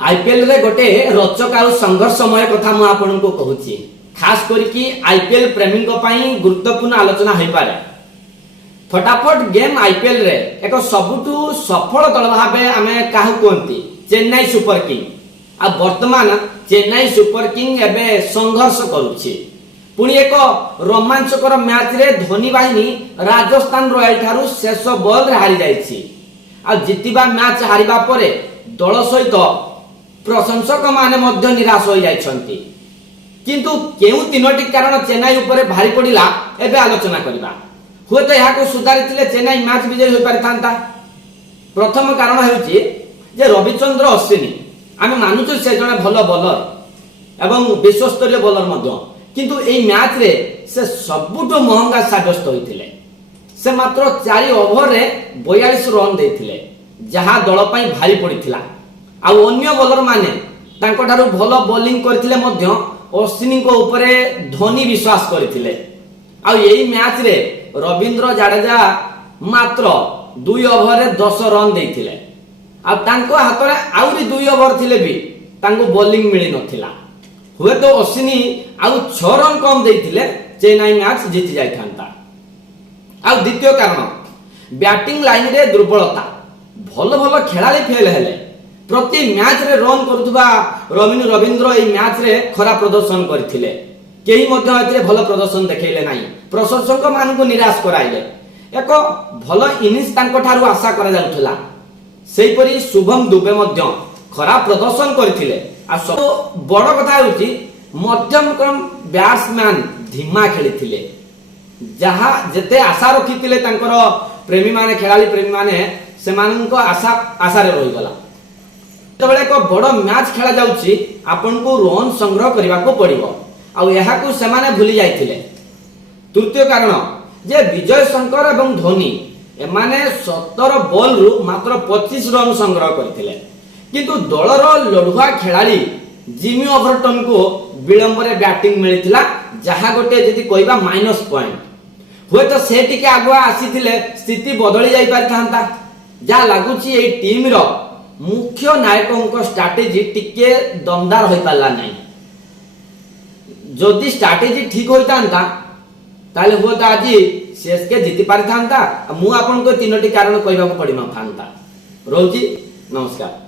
IPL रे गोटे रोचक आउ संघर्षमय कथा मु आपनको कहूची। खास करके आईपीएल प्रेमी गुरुत्वपूर्ण आलोचना हो पारे। फटाफट गेम आईपीएल रे एक सबुठु सफल दल भाबे आमे काहू कहंती चेन्नई सुपर किंग। आ वर्तमान चेन्नई सुपर किंग एबे संघर्ष करूची। पुणी एक रोमांचकर मैच रे धोनी बाहिनी राजस्थान रॉयल ठारू शेष बॉल रे हारी जाईची। आ जितिबा मैच हारिबा परे दल सहित प्रशंसक माने मध्य निराश हो जाइछंती। किंतु केउ तीनोटी कारण चेन्नई ऊपर भारी पड़िला एबे आलोचना करिबा। हुए तो यहाँ सुधारी चेन्नई मैच विजयी हो पारिथांता। प्रथम कारण हेउची जे रविचंद्र अश्विनी आमे मानुछु से जने भलो बॉलर एवं विश्वस्तरीय बॉलर मध्य, किंतु एई मैच रे से सबुठो महंगा साब्यस्त होइथिले। से मात्र 4 ओवर रे 42 रन देथिले, जहा दल पई भारी पड़िथिला। आ अन्य बॉलर माने तांको ठारू भलो बॉलिंग करथिले मध्य अश्विनी को ऊपरे धोनी विश्वास करथिले। आ एई मैच रे रविंद्र जाडेजा मात्र 2 ओवर रे 10 रन देथिले। आ तांको हातरे आउरी 2 ओवर थिले भी तांको बॉलिंग मिली नथिला। हुए तो अश्विनी आउ 6 रन कम देथिले चेन्नई मैच जीति जाइथांता। आ द्वितीय कारण बैटिंग लाइन रे दुर्बलता। भलो भलो खेलाड़ी फेल हेले। प्रति मैच रे रन करुवा रविंद्र एई मैच रे खराब प्रदर्शन करथिले। केही मध्य एते भलो प्रदर्शन देखैले नाही। प्रशंसक मानकु निराश कराइले। एक भलो इनिंग्स तांको ठारू आशा करा जाउथला। सेही परि शुभम दुबे मध्य खराब प्रदर्शन करथिले। आ सब बड़ कथा होउची मध्यम क्रम बैट्समैन धीमा खेलिथिले। जहा जेते आशा रखिथिले तांकर प्रेमी माने खेलाड़ी प्रेमी माने सेमाननको आशा रे रहि गला। तबले एक बड़ मैच खेला जाउची आपन को रन संग्रह करबा को पड़िबो। आ यहा को सेमाने भूली जाइथिले। तृतीय कारण जे विजय शंकर एवं धोनी एमाने 17 बॉल रु मात्र 25 रन संग्रह करथिले। किंतु दलर लढुआ खेलाड़ी जिमी ओवरटन को विलंब रे बैटिंग मिलिथिला, जहा गोटे जदि कहबा माइनस पॉइंट। हुए तो से टिके आगुआ आसीथिले स्थिति बदली जाई पारथांता। जा लागुची ए टीम रो मुख्य नायकों स्ट्राटेजी टिके दमदार होई पाला नाही। जदि स्ट्राटेजी ठीक होइतांता ताले हुए तो आज सीएसके जीति पारिथांता। मु आपन को तीनोटी कारण कहबा को पड़ी न थांता। रोजी नमस्कार।